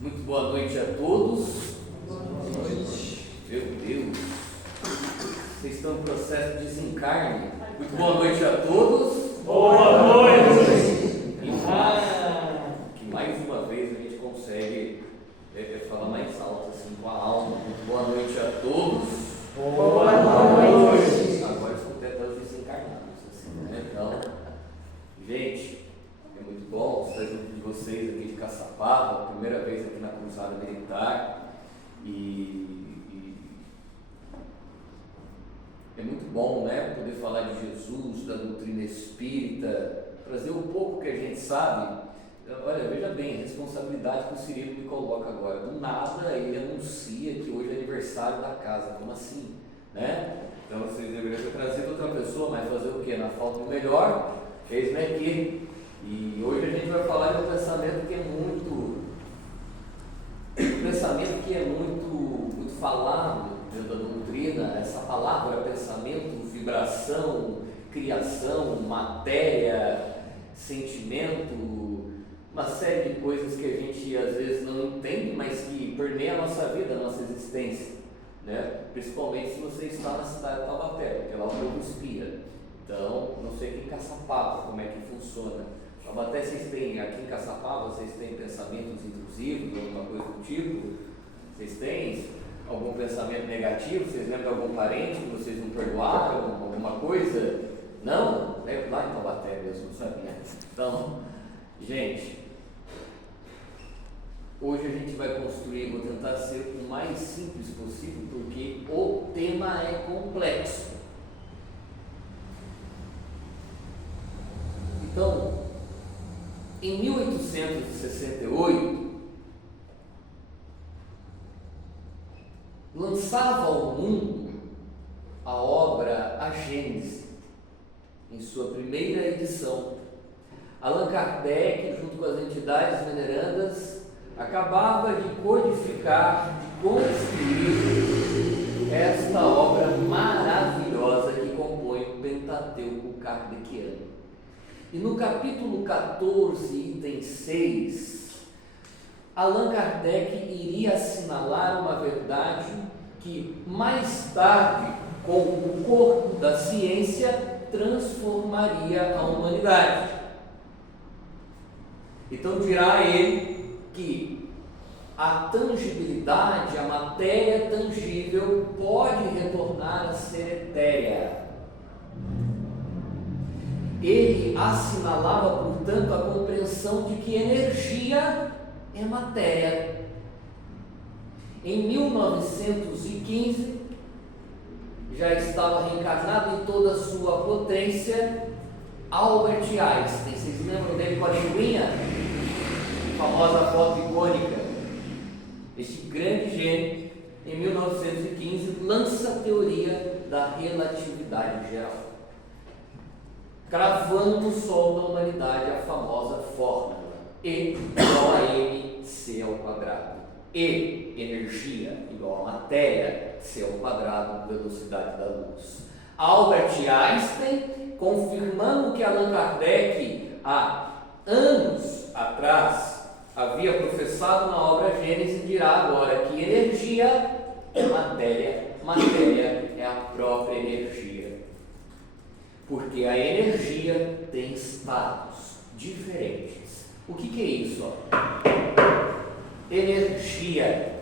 Muito boa noite a todos. Boa noite. Meu Deus, vocês estão em processo de desencarne. Muito boa noite a todos. Boa noite. Que mais uma vez a gente consegue falar mais alto, assim, com a alma. Muito boa noite a todos. Boa noite. Agora escutei até os desencarnados, assim, né? Então, gente, é muito bom estar junto de vocês aqui de Caçapava, primeira vez aqui na Cruzada Militar, e é muito bom, né, poder falar de Jesus, da doutrina espírita, trazer um pouco que a gente sabe. Olha, veja bem, a responsabilidade que o Cirilo me coloca agora. Do nada ele anuncia que hoje é aniversário da casa, como assim? Né? Então vocês deveriam ter trazido outra pessoa, mas fazer o quê? Na falta do melhor, eis-me aqui. E hoje a gente vai falar de um pensamento que é muito falado dentro da doutrina. Essa palavra pensamento, vibração, criação, matéria, sentimento, uma série de coisas que a gente às vezes não entende, mas que permeia a nossa vida, a nossa existência, né? Principalmente se você está na cidade de Taubaté, que é lá o povo inspira. Então, não sei aqui em Caçapava como é que funciona. Taubaté, vocês têm, aqui em Caçapava, vocês têm pensamentos intrusivos, alguma coisa do tipo? Vocês têm algum pensamento negativo? Vocês lembram de algum parente que vocês não perdoaram? Alguma coisa? Não? Lembro lá em Taubaté mesmo, não sabia. Então, gente, hoje a gente vai construir, vou tentar ser o mais simples possível, porque o tema é complexo. Então, em 1868, lançava ao mundo a obra A Gênese, em sua primeira edição. Allan Kardec, junto com as entidades venerandas, acabava de codificar, de construir esta obra maravilhosa que compõe o Pentateuco Kardeciano. E no capítulo 14, item 6, Allan Kardec iria assinalar uma verdade que mais tarde, com o corpo da ciência, transformaria a humanidade. Então dirá ele que a tangibilidade, a matéria tangível, pode retornar a ser etérea. Ele assinalava, portanto, a compreensão de que energia é matéria. Em 1915, já estava reencarnado em toda a sua potência Albert Einstein. Vocês lembram dele com a linguinha? A famosa foto icônica. Este grande gênio, em 1915, lança a teoria da relatividade geral, cravando no sol da humanidade a famosa fórmula E igual a mc ao quadrado. E, energia, igual a matéria, c ao quadrado, velocidade da luz. Albert Einstein, confirmando que Allan Kardec, há anos atrás, havia professado na obra Gênese, dirá agora que energia é matéria, matéria é a própria energia. Porque a energia tem estados diferentes. O que é isso? Energia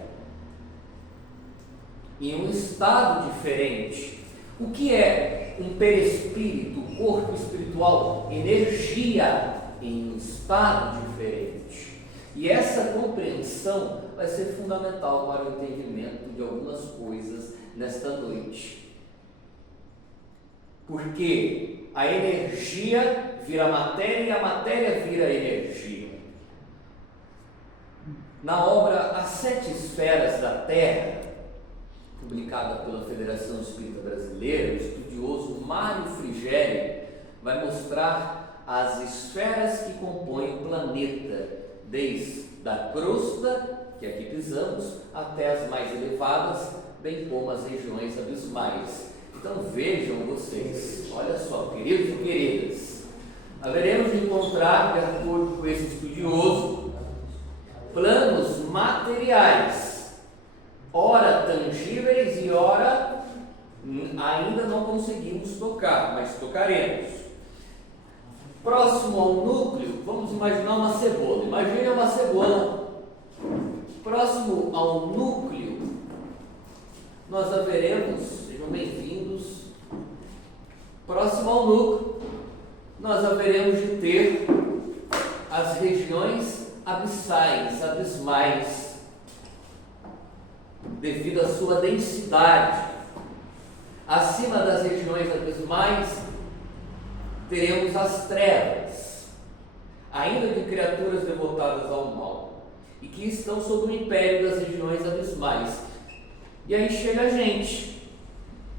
em um estado diferente. O que é um perispírito, corpo espiritual? Energia em um estado diferente. E essa compreensão vai ser fundamental para o entendimento de algumas coisas nesta noite. Porque a energia vira matéria e a matéria vira energia. Na obra As Sete Esferas da Terra, publicada pela Federação Espírita Brasileira, o estudioso Mário Frigério vai mostrar as esferas que compõem o planeta, desde a crosta, que aqui pisamos, até as mais elevadas, bem como as regiões abismais. Então vejam vocês, olha só, queridos e queridas, haveremos de encontrar, de acordo com esse estudioso, planos materiais, ora tangíveis e ora ainda não conseguimos tocar, mas tocaremos. Próximo ao núcleo, vamos imaginar uma cebola. Imagine uma cebola. Próximo ao núcleo, nós haveremos, sejam bem-vindos, próximo ao núcleo, nós haveremos de ter as regiões abismais, devido à sua densidade. Acima das regiões abismais, teremos as trevas, ainda de criaturas devotadas ao mal, e que estão sob o império das regiões abismais. E aí chega a gente,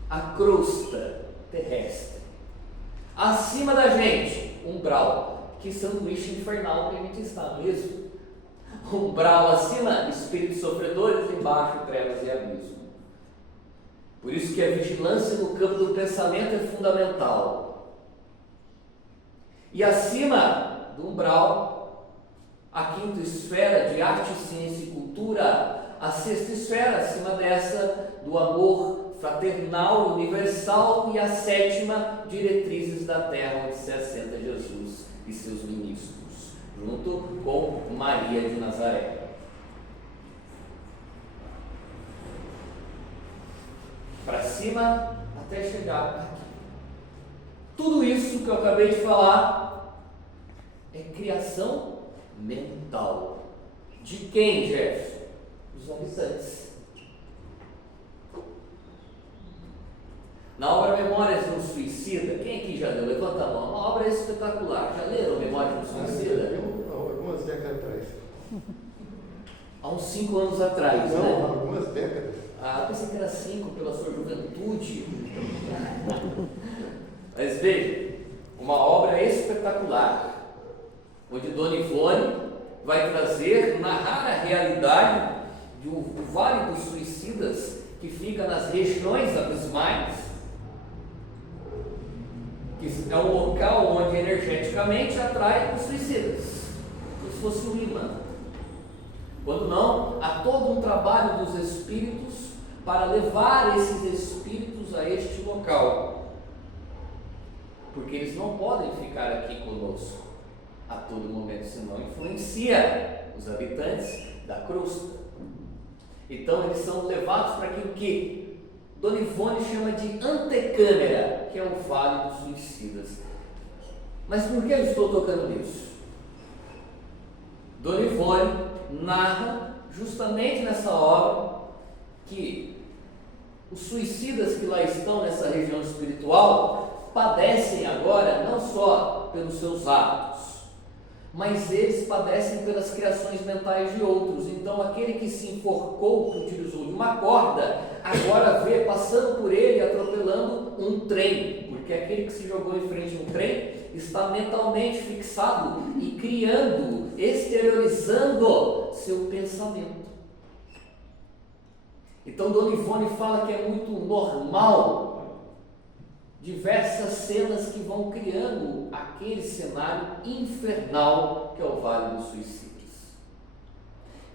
a crosta terrestre. Acima da gente, umbral, que sanduíche infernal que a gente está mesmo. Umbral acima, espíritos sofredores, embaixo, trevas e abismo. Por isso que a vigilância no campo do pensamento é fundamental. E acima do umbral, a quinta esfera de arte, ciência e cultura, a sexta esfera, acima dessa, do amor fraternal, universal, e a sétima, diretrizes da terra, onde se assenta Jesus e seus ministros, junto com Maria de Nazaré. Para cima, até chegar aqui. Tudo isso que eu acabei de falar é criação mental. De quem, Jefferson? Dos habitantes. Na obra Memórias de um Suicida, quem aqui já leu? Levanta a mão. Uma obra espetacular. Já leram Memórias de um Suicida? Algumas décadas atrás. Há uns 5 anos atrás, Não, né? algumas décadas. Ah, eu pensei que era 5 pela sua juventude. Mas veja, uma obra espetacular, onde Dona Ivone vai trazer, narrar a realidade do Vale dos Suicidas, que fica nas regiões abismais, que é um local onde energeticamente atrai os suicidas, como se fosse um imã. Quando não, há todo um trabalho dos espíritos para levar esses espíritos a este local, porque eles não podem ficar aqui conosco a todo momento, senão influencia os habitantes da crosta. Então eles são levados para aquilo que Dona Ivone chama de antecâmara, que é o Vale dos Suicidas. Mas por que eu estou tocando nisso? Dona Ivone narra justamente nessa obra que os suicidas que lá estão nessa região espiritual padecem agora não só pelos seus atos, mas eles padecem pelas criações mentais de outros. Então aquele que se enforcou, que utilizou de uma corda, agora vê passando por ele, atropelando um trem, porque aquele que se jogou em frente a um trem está mentalmente fixado e criando, exteriorizando seu pensamento. Então Dona Ivone fala que é muito normal diversas cenas que vão criando aquele cenário infernal que é o Vale dos Suicidas,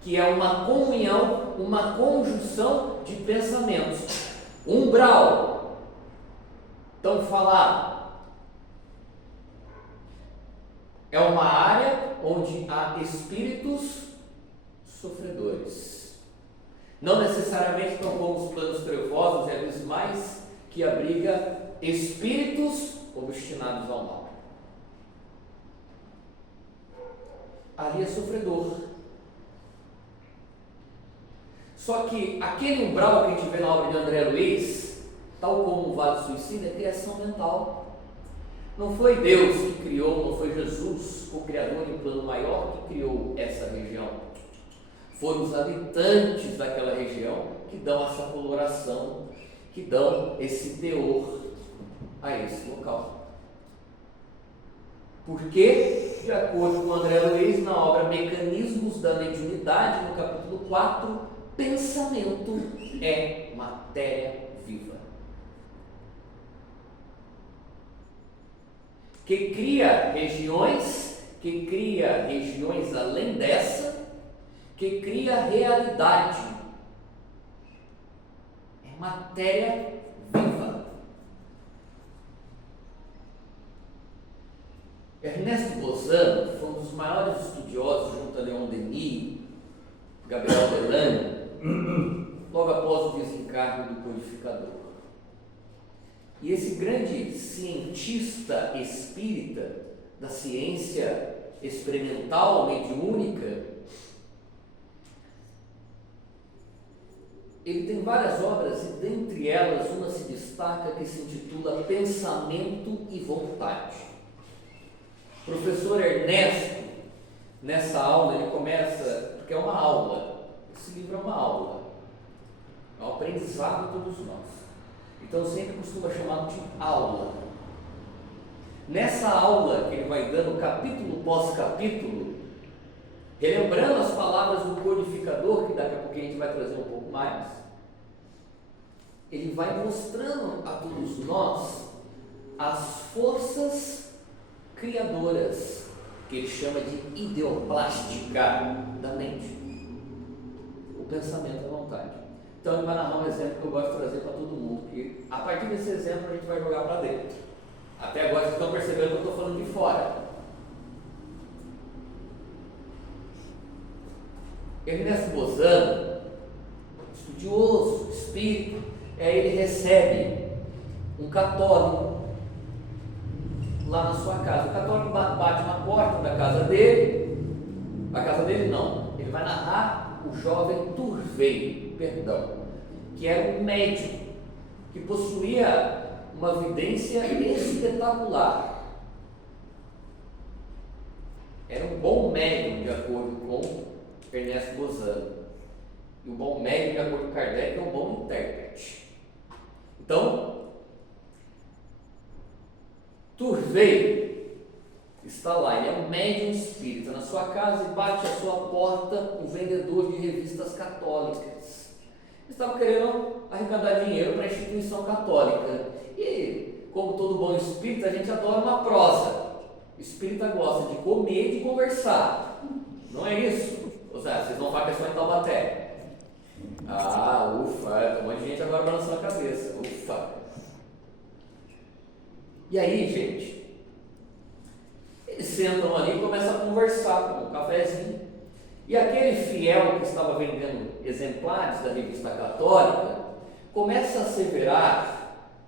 que é uma comunhão, uma conjunção de pensamentos. Umbral, tão falado, é uma área onde há espíritos sofredores. Não necessariamente tão como os planos trevosos e abismais, que abriga espíritos obstinados ao mal. Ali é sofredor. Só que aquele umbral que a gente vê na obra de André Luiz, tal como o Vale do Suicida, é criação mental. Não foi Deus que criou, não foi Jesus, o Criador em plano maior, que criou essa região. Foram os habitantes daquela região que dão essa coloração, que dão esse teor a esse local. Porque, de acordo com André Luiz, na obra Mecanismos da Mediunidade, no capítulo 4, pensamento é matéria viva, que cria regiões além dessa, que cria realidade. É matéria viva. Ernesto Bozano foi um dos maiores estudiosos, junto a Leon Denis, Gabriel Delane, logo após o desencargo do codificador. E esse grande cientista espírita da ciência experimental, mediúnica, ele tem várias obras e dentre elas uma se destaca que se intitula Pensamento e Vontade. O professor Ernesto, nessa aula, ele começa, porque é uma aula, esse livro é uma aula, é um aprendizado de todos nós. Então sempre costuma chamar de aula. Nessa aula que ele vai dando capítulo pós capítulo, relembrando as palavras do codificador, que daqui a pouco a gente vai trazer um pouco mais, ele vai mostrando a todos nós as forças criadoras, que ele chama de ideoplástica da mente, o pensamento e a vontade. Então ele vai narrar um exemplo que eu gosto de trazer para todo mundo, que a partir desse exemplo a gente vai jogar para dentro. Até agora vocês estão percebendo que eu estou falando de fora. Ernesto Bozano, estudioso, espírito, aí ele recebe um católico lá na sua casa. O católico bate na porta da casa dele, não, ele vai narrar o jovem Turveio, que era um médium, que possuía uma vidência espetacular. Era um bom médium, de acordo com Ernesto Bozano. E um bom médium, de acordo com Kardec, é um bom intérprete. Então, Turveio está lá, ele é um médium espírita na sua casa e bate à sua porta um vendedor de revistas católicas. Estava querendo arrecadar dinheiro para a instituição católica. E, como todo bom espírita, a gente adora uma prosa. O espírita gosta de comer e de conversar. Não é isso? Ou seja, vocês vão falar que é só em Taubaté. Ah, ufa, tem um monte de gente agora balançando a cabeça. Ufa. E aí, gente, eles sentam ali e começam a conversar com um cafezinho. E aquele fiel que estava vendendo exemplares da revista católica começa a asseverar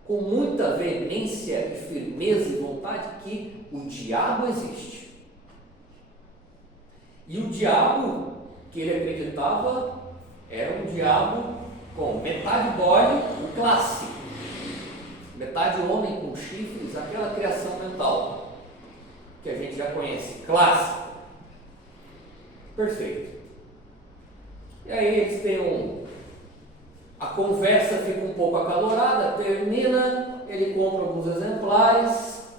com muita veemência e firmeza e vontade que o diabo existe. E o diabo que ele acreditava era um diabo com metade bode, o clássico, metade homem com chifres, aquela criação mental que a gente já conhece, clássico. Perfeito. E aí eles têm a conversa fica um pouco acalorada, termina, ele compra alguns exemplares,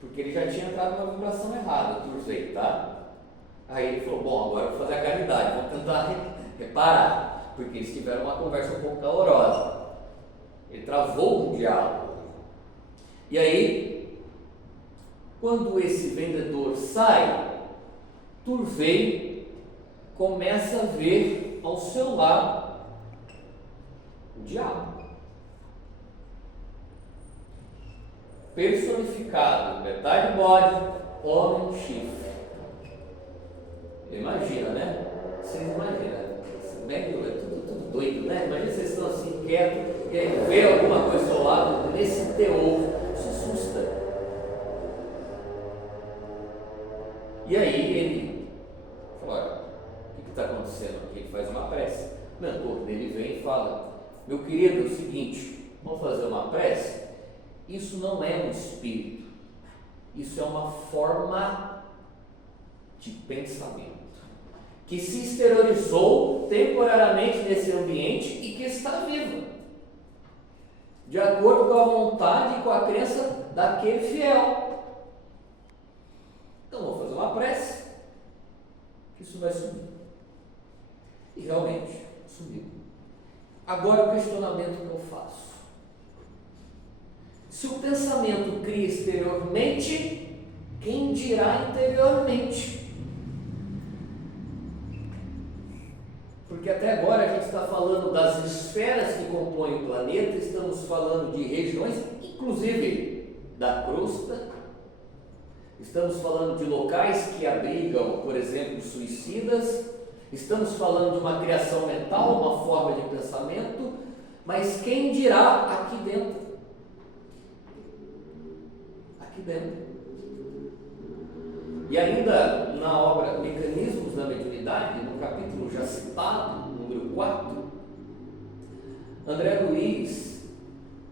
porque ele já tinha entrado numa vibração errada, Turveio, tá? Aí ele falou, bom, agora eu vou fazer a caridade, vamos tentar reparar, porque eles tiveram uma conversa um pouco calorosa. Ele travou um diálogo. E aí, quando esse vendedor sai, Turveio começa a ver ao seu lado o diabo, personificado, metade bode, homem, chifre. Imagina, né? Vocês imaginam, é tudo doido, né? Imagina vocês estão assim quietos e aí vê alguma coisa ao lado nesse teor, se assusta. E aí ele fala, olha, o que está acontecendo aqui? Ele faz uma prece. O mentor dele vem e fala, meu querido, é o seguinte, vamos fazer uma prece? Isso não é um espírito, isso é uma forma de pensamento que se exteriorizou temporariamente nesse ambiente e que está viva, de acordo com a vontade e com a crença daquele fiel. Então vou fazer uma prece, que isso vai sumir. E realmente sumiu. Agora o questionamento que eu faço: se o pensamento cria exteriormente, quem dirá interiormente? Porque até agora a gente está falando das esferas que compõem o planeta, estamos falando de regiões, inclusive da crosta, estamos falando de locais que abrigam, por exemplo, suicidas, estamos falando de uma criação mental, uma forma de pensamento, mas quem dirá aqui dentro? Aqui dentro. E ainda na obra Mecanismos da Mediunidade, no capítulo já citado, número 4, André Luiz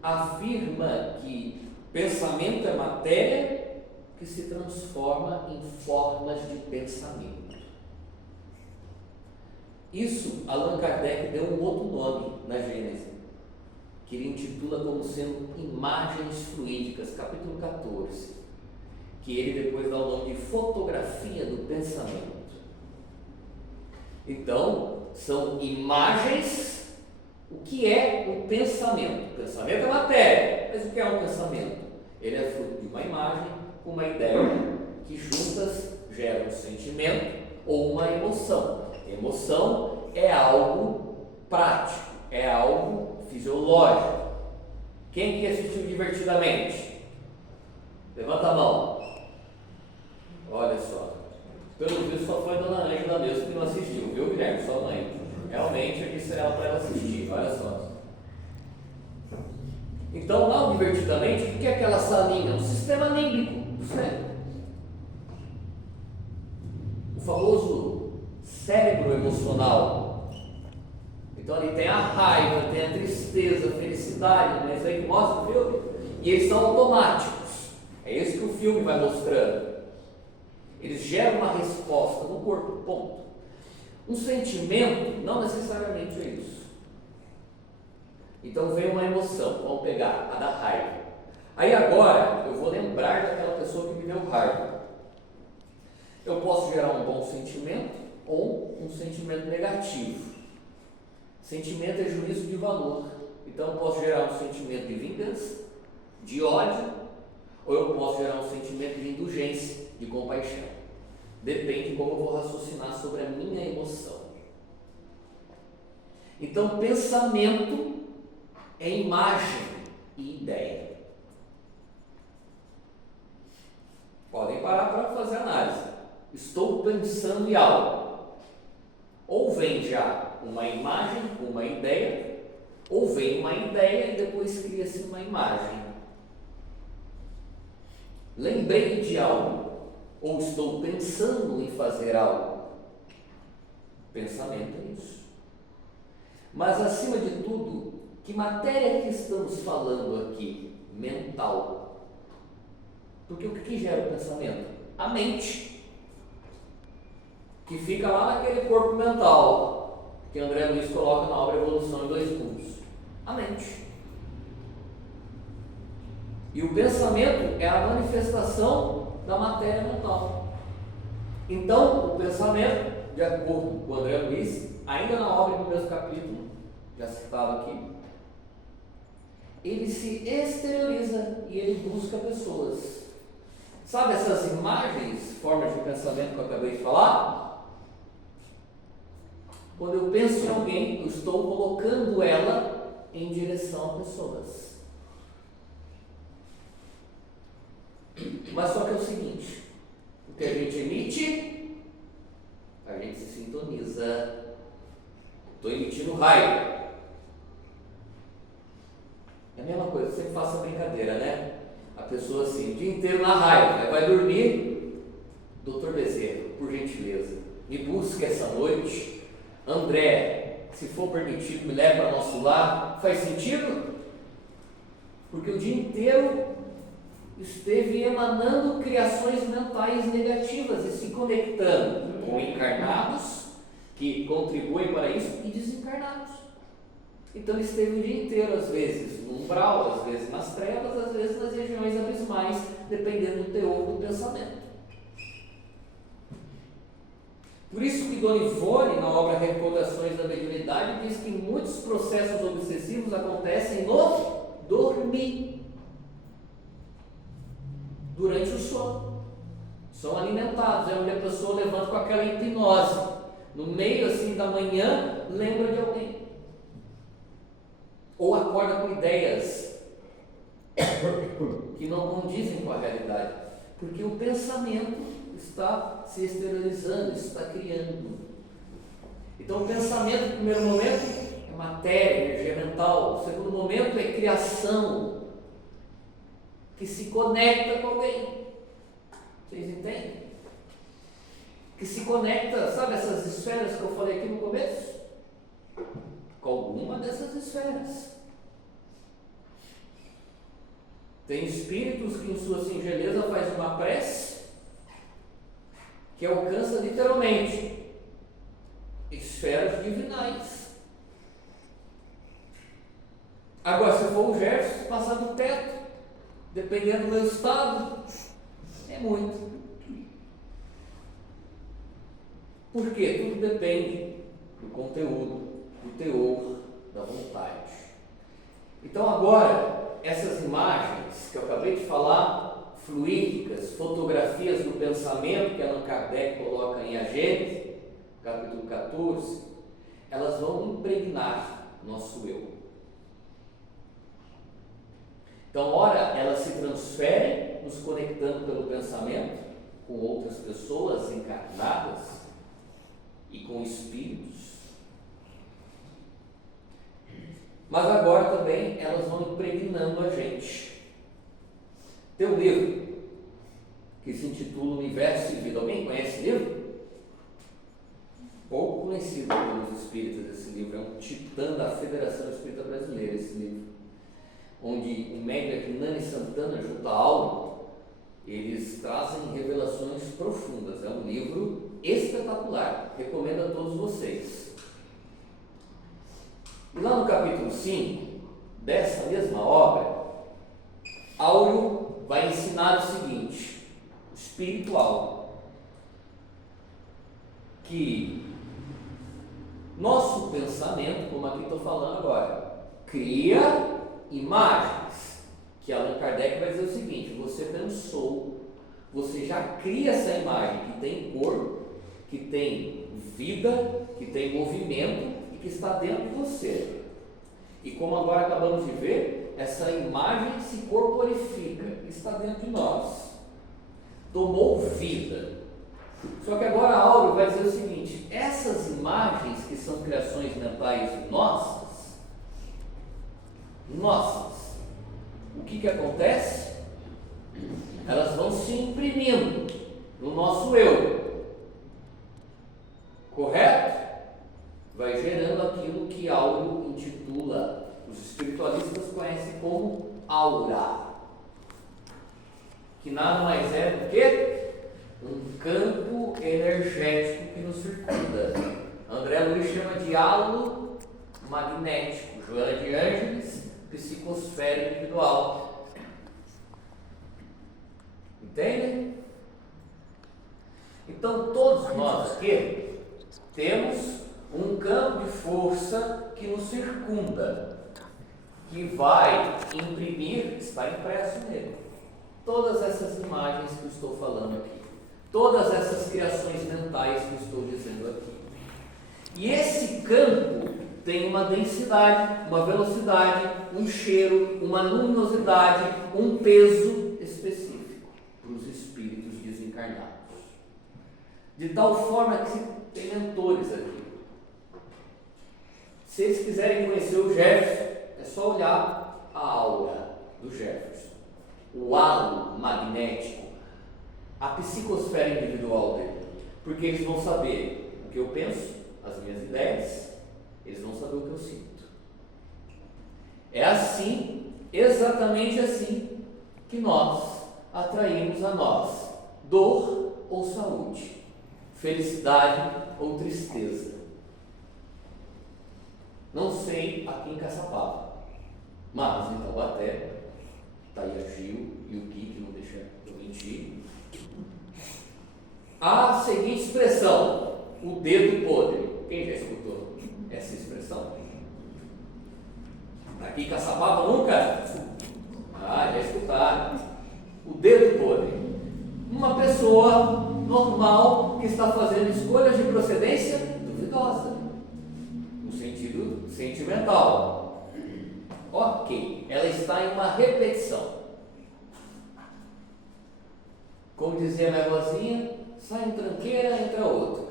afirma que pensamento é matéria que se transforma em formas de pensamento. Isso Allan Kardec deu um outro nome na Gênese, que ele intitula como sendo imagens fluídicas, capítulo 14. Que ele depois dá o nome de fotografia do pensamento. Então, são imagens. O que é um pensamento? O pensamento é matéria, mas o que é um pensamento? Ele é fruto de uma imagem com uma ideia, que juntas geram um sentimento ou uma emoção. Emoção é algo prático, é algo fisiológico. Quem que assistiu Divertidamente? Levanta a mão. Olha só, pelo visto só foi a dona Ângela mesmo que não assistiu, viu, Guilherme? Sua mãe. Realmente eu disse ela para ela assistir, olha só. Então, lá no Divertidamente, o que é aquela salinha? Um sistema límbico do cérebro. O famoso cérebro emocional. Então, ali tem a raiva, tem a tristeza, a felicidade, né? Isso aí que mostra o filme. E eles são automáticos. É isso que o filme vai mostrando. Eles geram uma resposta no corpo, ponto. Um sentimento não necessariamente é isso. Então vem uma emoção, vamos pegar a da raiva. Aí agora eu vou lembrar daquela pessoa que me deu raiva. Eu posso gerar um bom sentimento ou um sentimento negativo. Sentimento é juízo de valor. Então eu posso gerar um sentimento de vingança, de ódio, ou eu posso gerar um sentimento de indulgência, de compaixão. Depende de como eu vou raciocinar sobre a minha emoção. Então, pensamento é imagem e ideia. Podem parar para fazer análise. Estou pensando em algo. Ou vem já uma imagem, uma ideia, ou vem uma ideia e depois cria-se uma imagem. Lembrei de algo, ou estou pensando em fazer algo. Pensamento é isso. Mas acima de tudo, que matéria que estamos falando aqui? Mental. Porque o que gera o pensamento? A mente, que fica lá naquele corpo mental, que André Luiz coloca na obra Evolução em 2 Mundos. A mente. E o pensamento é a manifestação da matéria mental. Então, o pensamento, de acordo com André Luiz, ainda na obra do mesmo capítulo, já citado aqui, ele se exterioriza e ele busca pessoas. Sabe essas imagens, formas de pensamento que eu acabei de falar? Quando eu penso em alguém, eu estou colocando ela em direção a pessoas. Mas só que é o seguinte, o que a gente emite, a gente se sintoniza. Estou emitindo raiva. É a mesma coisa, você faça a brincadeira, né? A pessoa assim, o dia inteiro na raiva, vai dormir. Doutor Bezerra, por gentileza, me busque essa noite. André, se for permitido, me leve para nosso lar. Faz sentido? Porque o dia inteiro esteve emanando criações mentais negativas e se conectando com encarnados que contribuem para isso e desencarnados. Então ele esteve o dia inteiro, às vezes no umbral, às vezes nas trevas, às vezes nas regiões abismais, dependendo do teor do pensamento. Por isso que Dona Ivone, na obra Recordações da Mediunidade, diz que muitos processos obsessivos acontecem no dormir, durante o sono. São alimentados, é onde a pessoa levanta com aquela hipnose. no meio assim da manhã, lembra de alguém. Ou acorda com ideias que não condizem com a realidade, porque o pensamento está se exteriorizando, está criando. Então o pensamento, no primeiro momento, é matéria, energia mental. O segundo momento é criação, que se conecta com alguém. Vocês entendem? Que se conecta, sabe essas esferas que eu falei aqui no começo? Com alguma dessas esferas. Tem espíritos que em sua singeleza faz uma prece que alcança literalmente esferas divinais. Agora, se for o Gerson, passar do teto, dependendo do meu estado, é muito. Por quê? Tudo depende do conteúdo, do teor, da vontade. Então agora, essas imagens que eu acabei de falar, fluídicas, fotografias do pensamento que Allan Kardec coloca em A Gênese, capítulo 14, elas vão impregnar nosso eu. Então, ora, elas se transferem, nos conectando pelo pensamento com outras pessoas encarnadas e com espíritos. Mas agora também elas vão impregnando a gente. Tem um livro que se intitula Universo e Vida. Alguém conhece esse livro? Pouco conhecido pelos espíritas esse livro. É um titã da Federação Espírita Brasileira esse livro. Onde o médium Hernani Santana, junto a Auro, eles trazem revelações profundas. É um livro espetacular. Recomendo a todos vocês. E lá no capítulo 5 dessa mesma obra, Áureo vai ensinar o seguinte, espiritual, que nosso pensamento, como aqui estou falando agora, cria imagens, que Allan Kardec vai dizer o seguinte: você pensou, você já cria essa imagem que tem cor, que tem vida, que tem movimento, que está dentro de você. E como agora acabamos de ver, essa imagem se corporifica, está dentro de nós, tomou vida. Só que agora Áureo vai dizer o seguinte: essas imagens que são criações mentais nossas, o que acontece? Elas vão se imprimindo no nosso eu, correto? Vai gerando aquilo que Áureo intitula, os espiritualistas conhecem como aura, que nada mais é do que um campo energético que nos circunda. André Luiz chama de halo magnético, Joana de Ângeles, psicosfera individual. Entendem? Então todos nós aqui temos um campo de força que nos circunda, que vai imprimir, está impresso nele, todas essas imagens que eu estou falando aqui, todas essas criações mentais que eu estou dizendo aqui. E esse campo tem uma densidade, uma velocidade, um cheiro, uma luminosidade, um peso específico para os espíritos desencarnados. De tal forma que tem mentores aqui. Se eles quiserem conhecer o Jefferson, é só olhar a aura do Jefferson, o halo magnético, a psicosfera individual dele, porque eles vão saber o que eu penso, as minhas ideias, eles vão saber o que eu sinto. É assim, exatamente assim, que nós atraímos a nós dor ou saúde, felicidade ou tristeza. Não sei aqui em Caçapava, mas em Taubaté, está aí a Gil e o Gui, que não deixa eu mentir, a seguinte expressão: o dedo podre. Quem já escutou essa expressão? Aqui em Caçapava nunca? Ah, já escutaram. O dedo podre. Uma pessoa normal que está fazendo escolhas de procedência sentimental. Ok, ela está em uma repetição. Como dizia minha vozinha, sai um tranqueira, entra outro.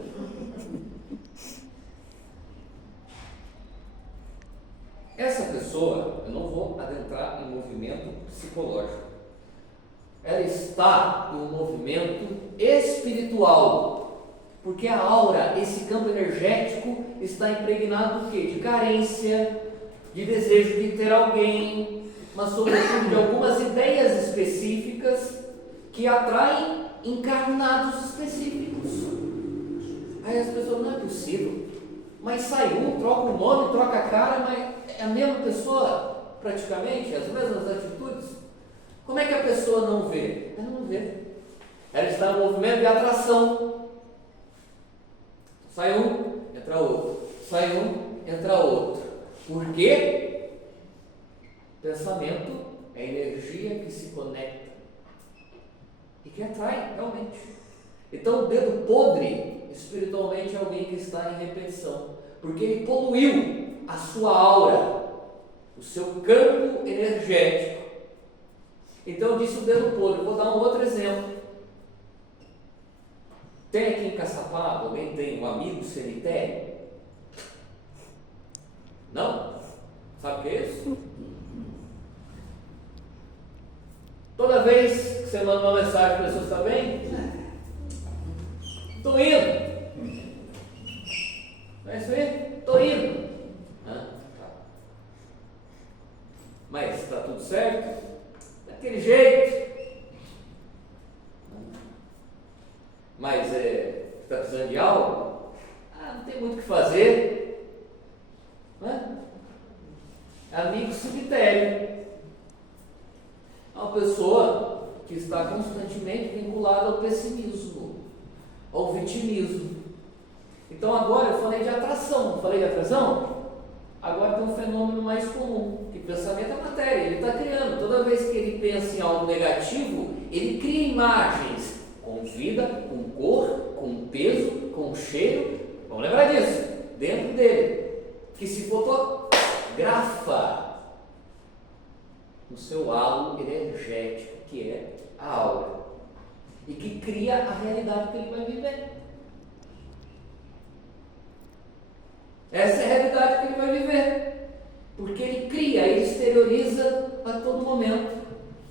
Essa pessoa, eu não vou adentrar em movimento psicológico. Ela está em um movimento espiritual, porque a aura, esse campo energético, está impregnado do quê? De carência, de desejo de ter alguém, mas sobretudo de algumas ideias específicas que atraem encarnados específicos. Aí as pessoas, não é possível, mas sai um, troca o nome, troca a cara, mas é a mesma pessoa, praticamente, as mesmas atitudes. Como é que a pessoa não vê? Ela não vê. Ela está no movimento de atração. Sai um, entra outro. Sai um, entra outro. Por quê? Pensamento é energia que se conecta e que atrai, realmente. Então, o dedo podre, espiritualmente, é alguém que está em repetição, porque ele poluiu a sua aura, o seu campo energético. Então, eu disse o dedo podre. Vou dar um outro exemplo. Tem aqui em Caçapava, alguém tem um amigo cemitério? Não? Sabe o que é isso? Toda vez que você manda uma mensagem para a pessoa, está bem? Estou indo. Não é isso aí? Estou indo. Tá. Mas está tudo certo? Daquele jeito. Mas está precisando de algo? Não tem muito o que fazer. Amigo cemitério. É uma pessoa que está constantemente vinculada ao pessimismo, ao vitimismo. Então agora eu falei de atração, não falei de atração? Agora tem um fenômeno mais comum, que pensamento é matéria, ele está criando. Toda vez que ele pensa em algo negativo, ele cria imagens com vida, com cor, com peso, com cheiro. Vamos lembrar disso, dentro dele, que se fotografa no seu halo energético, que é a aura, e que cria a realidade que ele vai viver. Essa é a realidade que ele vai viver, porque ele cria, ele exterioriza a todo momento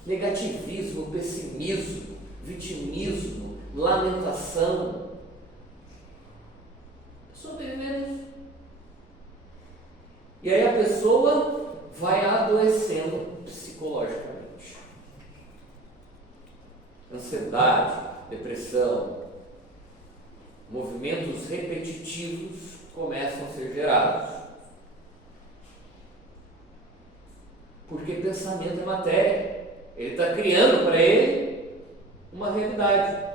negativismo, pessimismo, vitimismo, lamentação. Sobrevivendo. E aí a pessoa vai adoecendo psicologicamente. Ansiedade, depressão, movimentos repetitivos começam a ser gerados. Porque pensamento é matéria. Ele está criando para ele uma realidade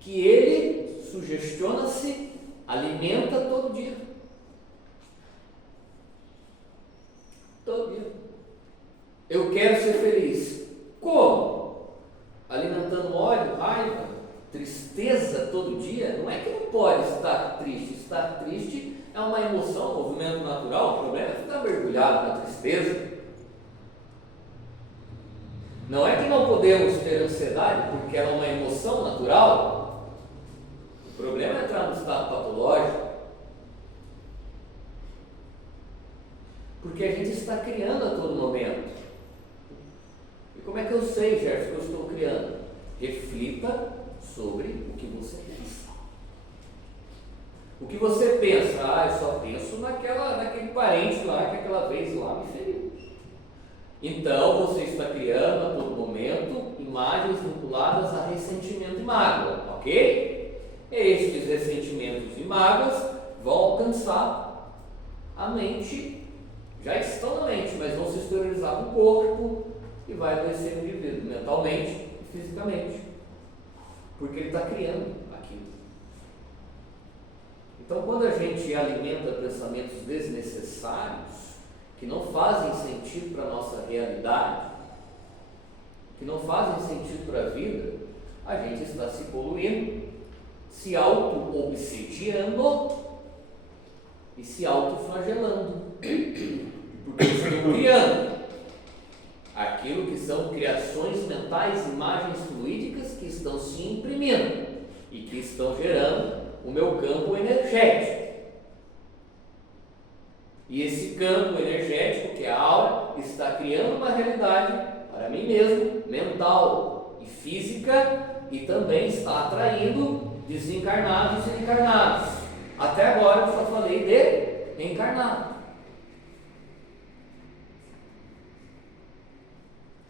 que ele sugestiona-se, alimenta todo dia. Todo dia. Eu quero ser feliz. Como? Alimentando ódio, raiva, tristeza todo dia? Não é que não pode estar triste. Estar triste é uma emoção, um movimento natural. O problema é ficar mergulhado na tristeza. Não é que não podemos ter ansiedade porque é uma emoção natural. O problema é entrar no estado patológico. Porque a gente está criando a todo momento. E como é que eu sei, Gerson, que eu estou criando? Reflita sobre o que você pensa. O que você pensa? Eu só penso naquele parente lá que aquela vez lá me feriu. Então você está criando a todo momento imagens vinculadas a ressentimento e mágoa, ok? E estes ressentimentos e mágoas vão alcançar a mente. Já estão na mente, mas vão se exteriorizar no corpo e vai adoecer o indivíduo, mentalmente e fisicamente, porque ele está criando aquilo. Então, quando a gente alimenta pensamentos desnecessários, que não fazem sentido para a nossa realidade, que não fazem sentido para a vida, a gente está se poluindo, se auto-obsediando e se autoflagelando. Porque eu estou criando aquilo que são criações mentais, imagens fluídicas que estão se imprimindo e que estão gerando o meu campo energético. E esse campo energético, que é a aura, está criando uma realidade para mim mesmo, mental e física, e também está atraindo desencarnados e encarnados. Até agora eu só falei de encarnado.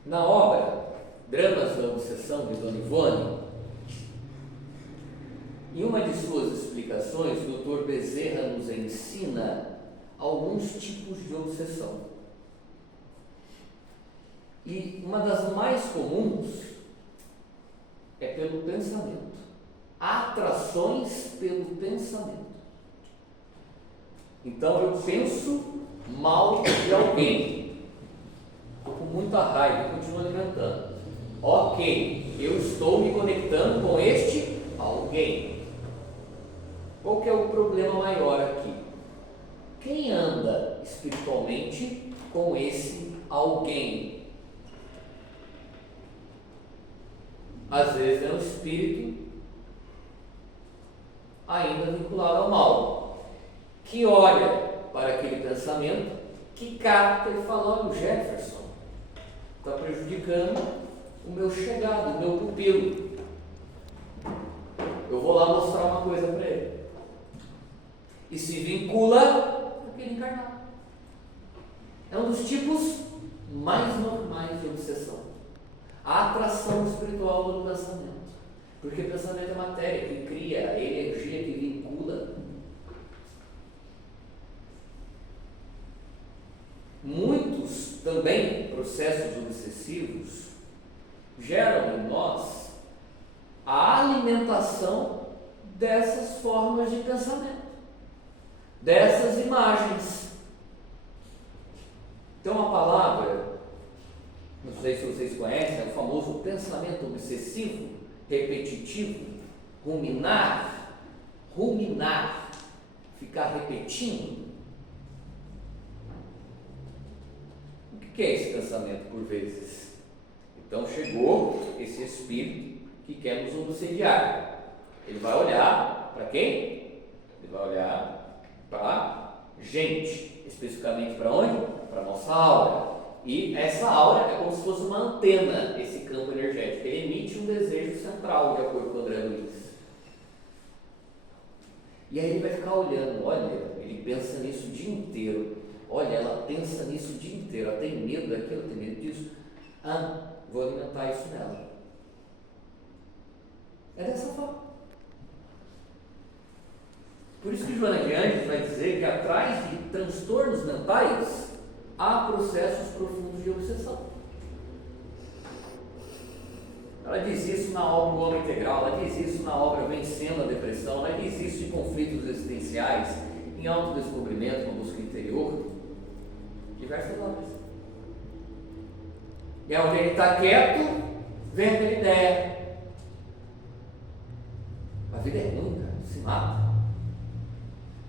Na obra Dramas da Obsessão de Dona Ivone, em uma de suas explicações, o Dr. Bezerra nos ensina alguns tipos de obsessão. E uma das mais comuns é pelo pensamento. Atrações pelo pensamento. Então eu penso mal de alguém, estou com muita raiva, continuo alimentando. Ok, eu estou me conectando com este alguém. Qual que é o problema maior aqui? Quem anda espiritualmente com esse alguém? Às vezes é um espírito ainda vinculado ao mal, que olha para aquele pensamento, que capta e fala: olha, o Jefferson está prejudicando o meu chegado, o meu pupilo. Eu vou lá mostrar uma coisa para ele. E se vincula com aquele encarnado. É um dos tipos mais normais de obsessão. A atração espiritual do pensamento. Porque o pensamento é matéria que cria, é energia que vincula. Muitos também processos obsessivos geram em nós a alimentação dessas formas de pensamento, dessas imagens. Tem uma palavra, não sei se vocês conhecem, é o famoso pensamento obsessivo, repetitivo, ruminar, ficar repetindo. O que é esse pensamento por vezes? Então chegou esse espírito que quer nos obsediar. Ele vai olhar para quem? Ele vai olhar para gente, especificamente para onde? Para a nossa aura. E essa aura é como se fosse uma antena, esse campo energético. Ele emite um desejo central, de acordo com o André Luiz. E aí ele vai ficar olhando, olha, ele pensa nisso o dia inteiro. Olha, ela pensa nisso o dia inteiro, ela tem medo daquilo, tem medo disso. Ah, vou alimentar isso nela. É dessa forma. Por isso que Joana de Ângeles vai dizer que atrás de transtornos mentais há processos profundos de obsessão. Ela diz isso na obra O Homem Integral, ela diz isso na obra Vencendo a Depressão, ela diz isso em Conflitos Existenciais, em Autodescobrimento, uma busca interior, diversas obras. E onde ele está quieto, vem aquela ideia. A vida é ruim, cara, se mata.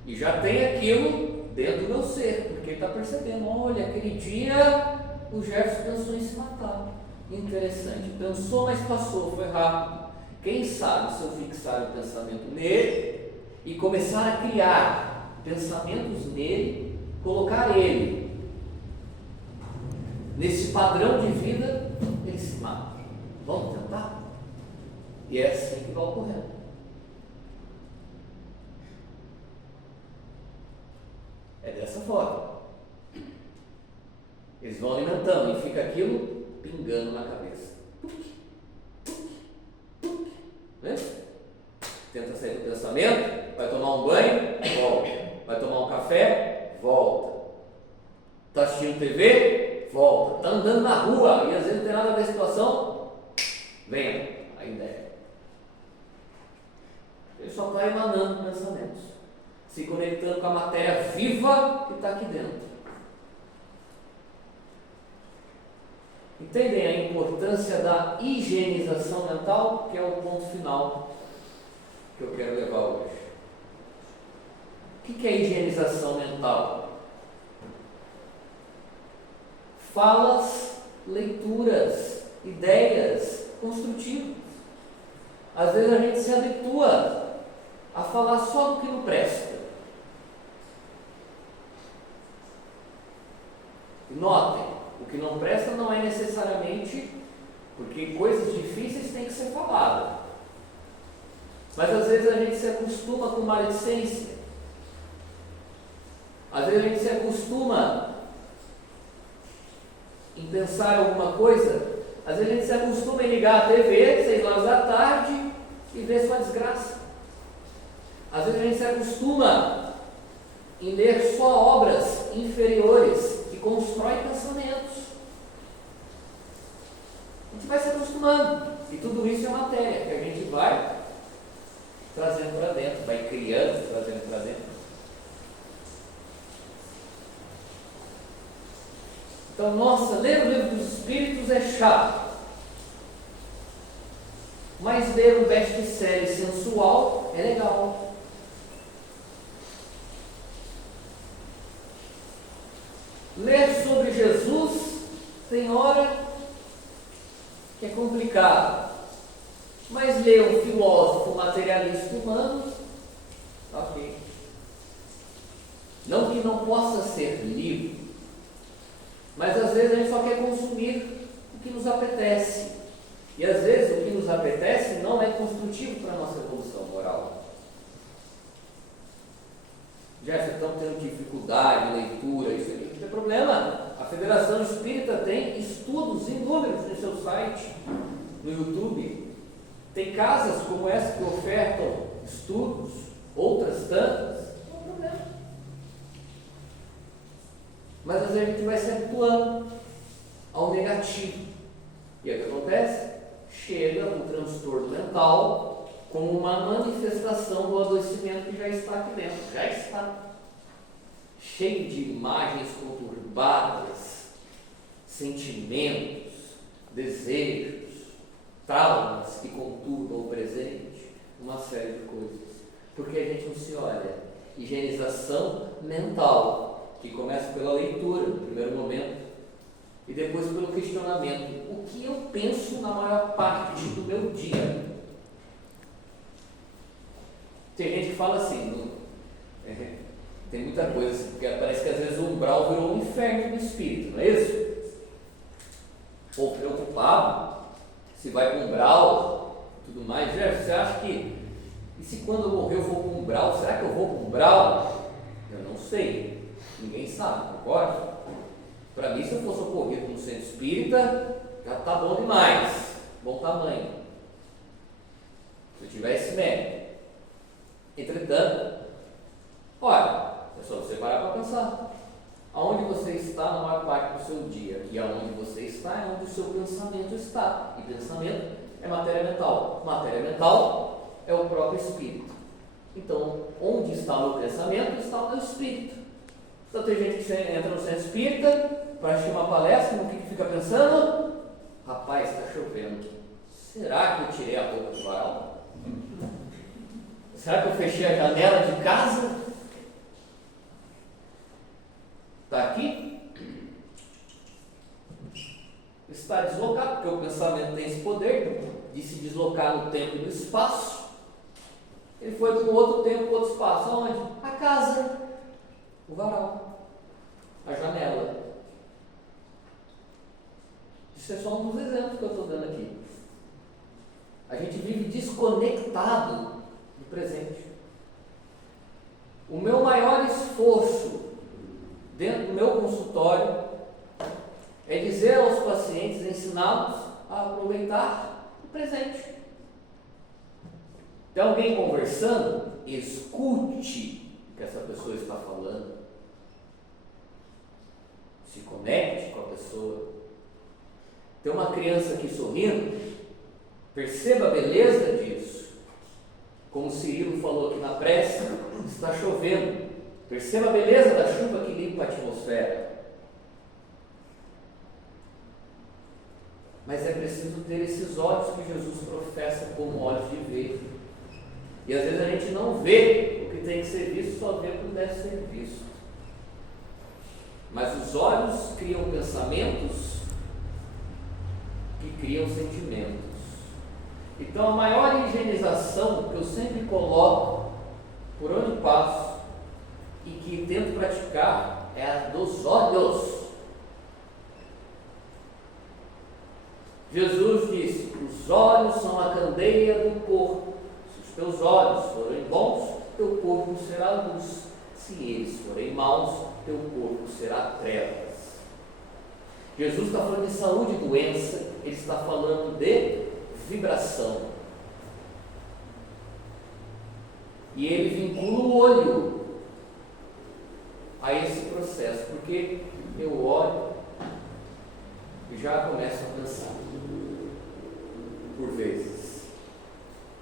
E já tem aquilo dentro do meu ser, porque ele está percebendo, olha, aquele dia o Jefferson pensou em se matar. Interessante, pensou, mas passou, foi rápido. Quem sabe se eu fixar o pensamento nele e começar a criar pensamentos nele, colocar ele nesse padrão de vida, ele se mata. Vamos tentar? E é assim que vai ocorrendo. É dessa forma. Eles vão alimentando e fica aquilo pingando na cabeça. Né? Tenta sair do pensamento, vai tomar um banho, volta. Vai tomar um café, volta. Está assistindo TV, volta. Está andando na rua e às vezes não tem nada a ver com a situação, vem a ideia. Ele só está emanando pensamentos, se conectando com a matéria viva que está aqui dentro. Entendem a importância da higienização mental, que é o ponto final que eu quero levar hoje. O que é higienização mental? falas, leituras, ideias construtivas. Às vezes a gente se habitua a falar só do que não presta. E notem, o que não presta não é necessariamente porque coisas difíceis têm que ser faladas. Mas às vezes a gente se acostuma com maledicência. Às vezes a gente se acostuma em pensar alguma coisa. Às vezes a gente se acostuma em ligar a TV 6 horas da tarde e ver sua desgraça. Às vezes a gente se acostuma em ler só obras inferiores que constroem pensamentos. A gente vai se acostumando. E tudo isso é matéria que a gente vai trazendo para dentro, vai criando, trazendo para dentro. Então, nossa, ler o livro dos Espíritos é chato. Mas ler um best-seller sensual é legal. Ler sobre Jesus tem hora que é complicado. Mas ler um filósofo materialista humano, ok. Não que não possa ser livre, mas às vezes a gente só quer consumir o que nos apetece. E às vezes o que nos apetece não é construtivo para a nossa evolução moral. Jefferson, estamos tendo dificuldade de leitura, isso aqui não tem problema. A Federação Espírita tem estudos inúmeros no seu site, no YouTube. Tem casas como essa que ofertam estudos, outras tantas, não tem problema. Mas às vezes a gente vai se habituando ao negativo. E o que acontece? Chega o transtorno mental como uma manifestação do adoecimento que já está aqui dentro. Já está. Cheio de imagens conturbadas, sentimentos, desejos, traumas que conturbam o presente, uma série de coisas. Porque a gente não se olha. Higienização mental, que começa pela leitura, no primeiro momento, e depois pelo questionamento. O que eu penso na maior parte do meu dia? Tem gente que fala assim, tem muita coisa assim, porque parece que às vezes o umbral virou um inferno do espírito, não é isso? Ou preocupado, se vai para o umbral, tudo mais. Você acha que, e se quando eu morrer eu vou para o umbral? Será que eu vou para o umbral? Eu não sei, ninguém sabe, concorda? Para mim, se eu fosse ocorrido no centro espírita, já está bom demais, bom tamanho, se eu tivesse mérito. Entretanto, olha, é só você parar para pensar. Aonde você está na maior parte do seu dia, e aonde você está é onde o seu pensamento está. E pensamento é matéria mental. Matéria mental é o próprio espírito. Então, onde está o meu pensamento, está o meu espírito. Então tem gente que entra no centro espírita para assistir uma palestra, no que fica pensando? Rapaz, está chovendo. Será que eu tirei a roupa do varal? Será que eu fechei a janela de casa? Está aqui? Está deslocado, porque o pensamento tem esse poder de se deslocar no tempo e no espaço. Ele foi para um outro tempo, outro espaço. Aonde? A casa, o varal, a janela. Isso é só um dos exemplos que eu estou dando aqui. A gente vive desconectado do presente. O meu maior esforço dentro do meu consultório é dizer aos pacientes, ensiná-los a aproveitar o presente. Tem alguém conversando? Escute o que essa pessoa está falando. Se conecte com a pessoa. Tem uma criança aqui sorrindo, perceba a beleza disso. Como o Cirilo falou aqui na prece, está chovendo. Perceba a beleza da chuva que limpa a atmosfera. Mas é preciso ter esses olhos que Jesus professa como olhos de ver. E às vezes a gente não vê o que tem que ser visto, só vê o que deve ser visto. Mas os olhos criam pensamentos que criam sentimentos. Então a maior higienização que eu sempre coloco por onde passo e que tento praticar é a dos olhos. Jesus disse: os olhos são a candeia do corpo. Se os teus olhos forem bons, teu corpo será luz. Se eles forem maus, teu corpo será trevas. Jesus está falando de saúde e doença, ele está falando de vibração. E ele vincula o olho a esse processo, porque eu olho e já começo a pensar, por vezes.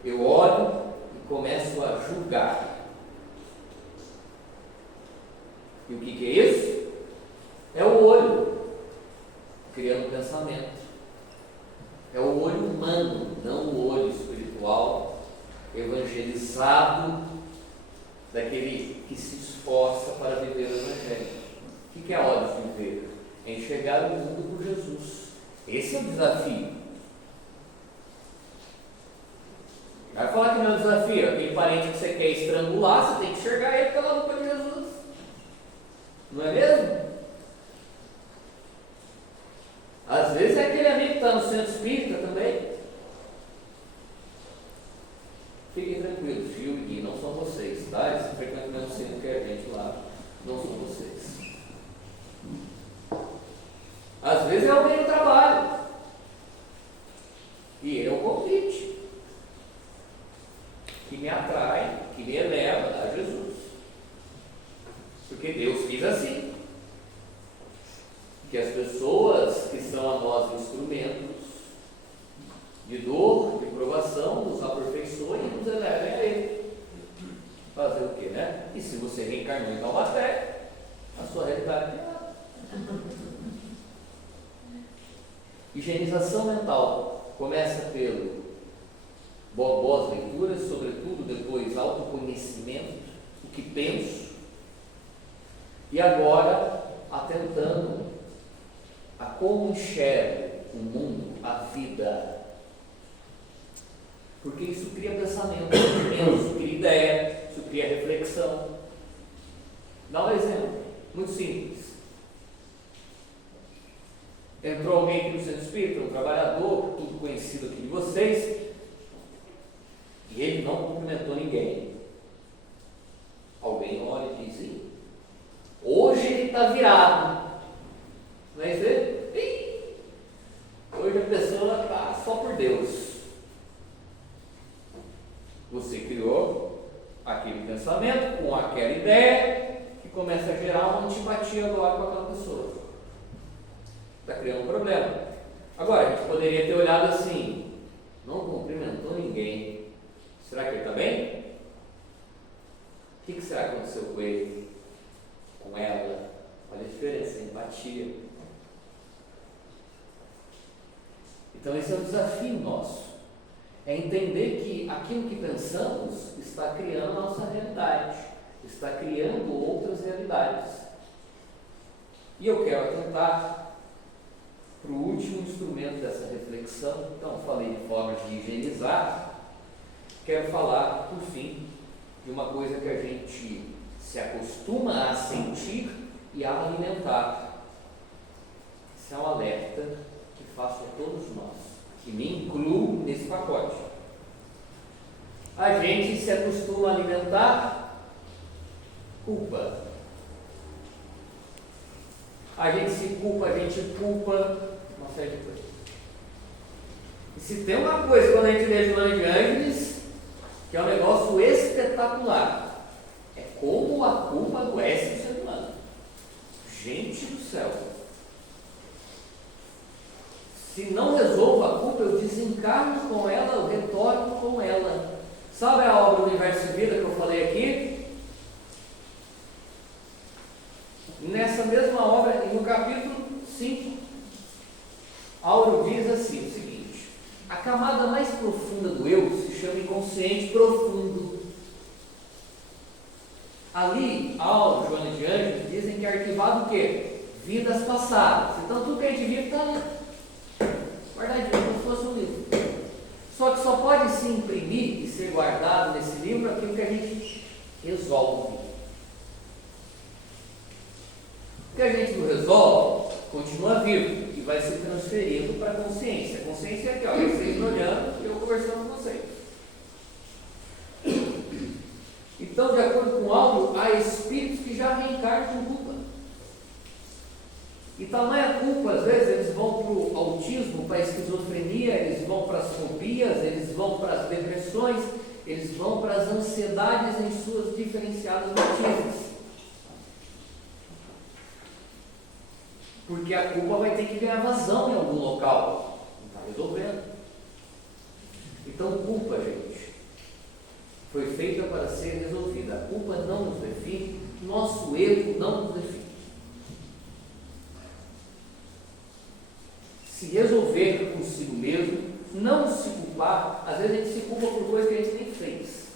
Eu olho e começo a julgar. E o que é isso? É o olho criando pensamento. É o olho humano, não o olho espiritual, evangelizado, daquele que se esforça para viver o Evangelho. O que é olhos de ver? É enxergar o mundo por Jesus. Esse é o desafio. Vai falar que não é um desafio. Aquele parente que você quer estrangular, você tem que enxergar ele pela lupa de Jesus. Não é mesmo? Às vezes é aquele amigo que está no centro espírita também. Fiquem tranquilos, Gil e Gui, não são vocês, tá? Eles frequentam o mesmo centro que a gente lá, não são vocês. Às vezes é alguém no trabalho e ele é o convite que me atrai, que me eleva a Jesus, porque Deus quis assim, que as pessoas que são a nós instrumentos de dor, de provação, nos aperfeiçoem e nos elevem a Ele. Fazer o quê, né? E se você reencarnou em Taubaté, a sua realidade é nada. Higienização mental começa pelo boas leituras, sobretudo depois autoconhecimento, o que penso, e agora atentando a como enxergo o mundo, a vida, porque isso cria pensamento, isso cria ideia, isso cria reflexão. Dá um exemplo muito simples. Entrou alguém aqui no centro espírita, um trabalhador, tudo conhecido aqui de vocês, e ele não cumprimentou ninguém. Alguém olha e diz: sim, hoje ele está virado. Não é isso? Hoje a pessoa está só por Deus. Você criou aquele pensamento com aquela ideia que começa a gerar uma antipatia agora com aquela pessoa. Está criando um problema. Agora, a gente poderia ter olhado assim: não cumprimentou ninguém. Será que ele está bem? O que será que aconteceu com ele? Com ela? Olha a diferença, a empatia. Então esse é o desafio nosso. É entender que aquilo que pensamos está criando a nossa realidade. Está criando outras realidades. E eu quero atentar para o último instrumento dessa reflexão. Então, falei de forma de higienizar. Quero falar, por fim, de uma coisa que a gente se acostuma a sentir e a alimentar. Esse é um alerta que faço a todos nós, que me incluo nesse pacote. A gente se acostuma a alimentar culpa. A gente se culpa, a gente culpa uma série de coisas. E se tem uma coisa quando a gente lê Joana de Ângeles, que é um negócio espetacular, é como a culpa adoece o ser humano. Gente do céu! Se não resolvo a culpa, eu desencarno com ela, eu retorno com ela. Sabe a obra Universo e Vida que eu falei aqui? Nessa mesma obra, no capítulo 5, Auro diz assim o seguinte: a camada mais profunda do eu se chama inconsciente profundo. Ali, Auro, Joana de Ângeles dizem que é arquivado o quê? vidas passadas. Então tudo que a gente vive está ali, guardadinho, como se fosse um livro. Só que só pode se imprimir e ser guardado nesse livro aquilo que a gente resolve. O que a gente não resolve continua vivo e vai se transferindo para a consciência. A consciência é aqui, ó, vocês me olhando e eu conversando com vocês. Então, de acordo com o áudio, há espíritos que já reencarnam com culpa. E tamanha culpa, às vezes, eles vão para o autismo, para a esquizofrenia, eles vão para as fobias, eles vão para as depressões, eles vão para as ansiedades em suas diferenciadas matizes. Porque a culpa vai ter que ganhar vazão em algum local. Não está resolvendo. Então, culpa, gente, foi feita para ser resolvida. A culpa não nos define, nosso erro não nos define. Se resolver consigo mesmo, não se culpar, às vezes a gente se culpa por coisas que a gente nem fez.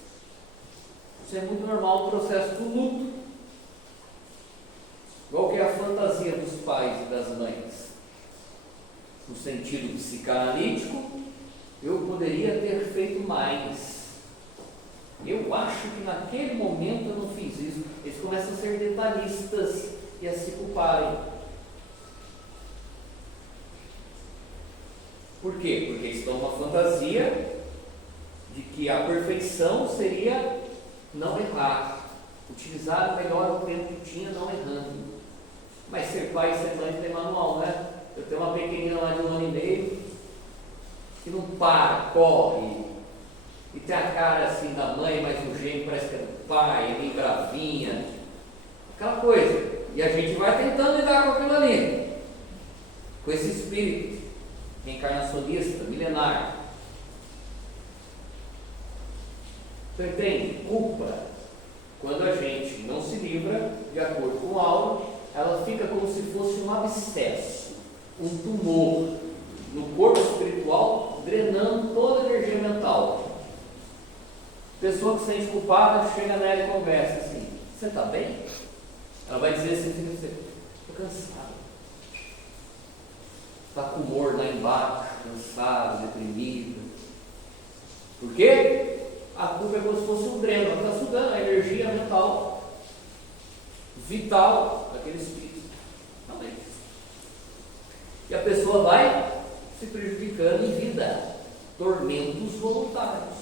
Isso é muito normal no processo do luto. Qual que é a fantasia dos pais e das mães? No sentido psicanalítico, eu poderia ter feito mais. Eu acho que naquele momento eu não fiz isso. Eles começam a ser detalhistas e a se culparem. Por quê? Porque estão uma fantasia de que a perfeição seria não errar, utilizar melhor o tempo que tinha não errando. Mas ser pai e ser mãe tem manual, né? Eu tenho uma pequenina lá de 1 ano e meio que não para, corre, e tem a cara assim da mãe, mas o gênio parece que é do pai, é meio bravinha, aquela coisa. E a gente vai tentando lidar com aquilo ali, com esse espírito reencarnacionista, milenar. Então entende? Culpa, quando a gente não se livra, de acordo com o aula, ela fica como se fosse um abscesso, um tumor no corpo espiritual, drenando toda a energia mental. Pessoa que se sente culpada, chega nela e conversa assim: você está bem? Ela vai dizer assim: estou cansado. Está com o humor lá embaixo, cansado, deprimido. Por quê? A culpa é como se fosse um dreno, ela está sugando a energia mental vital daquele espírito. Realmente. E a pessoa vai se prejudicando em vida. Tormentos voluntários.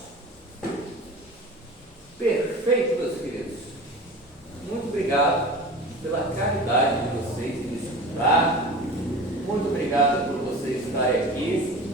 Perfeito, meus queridos. Muito obrigado pela caridade de vocês de me escutar. Muito obrigado por vocês estarem aqui.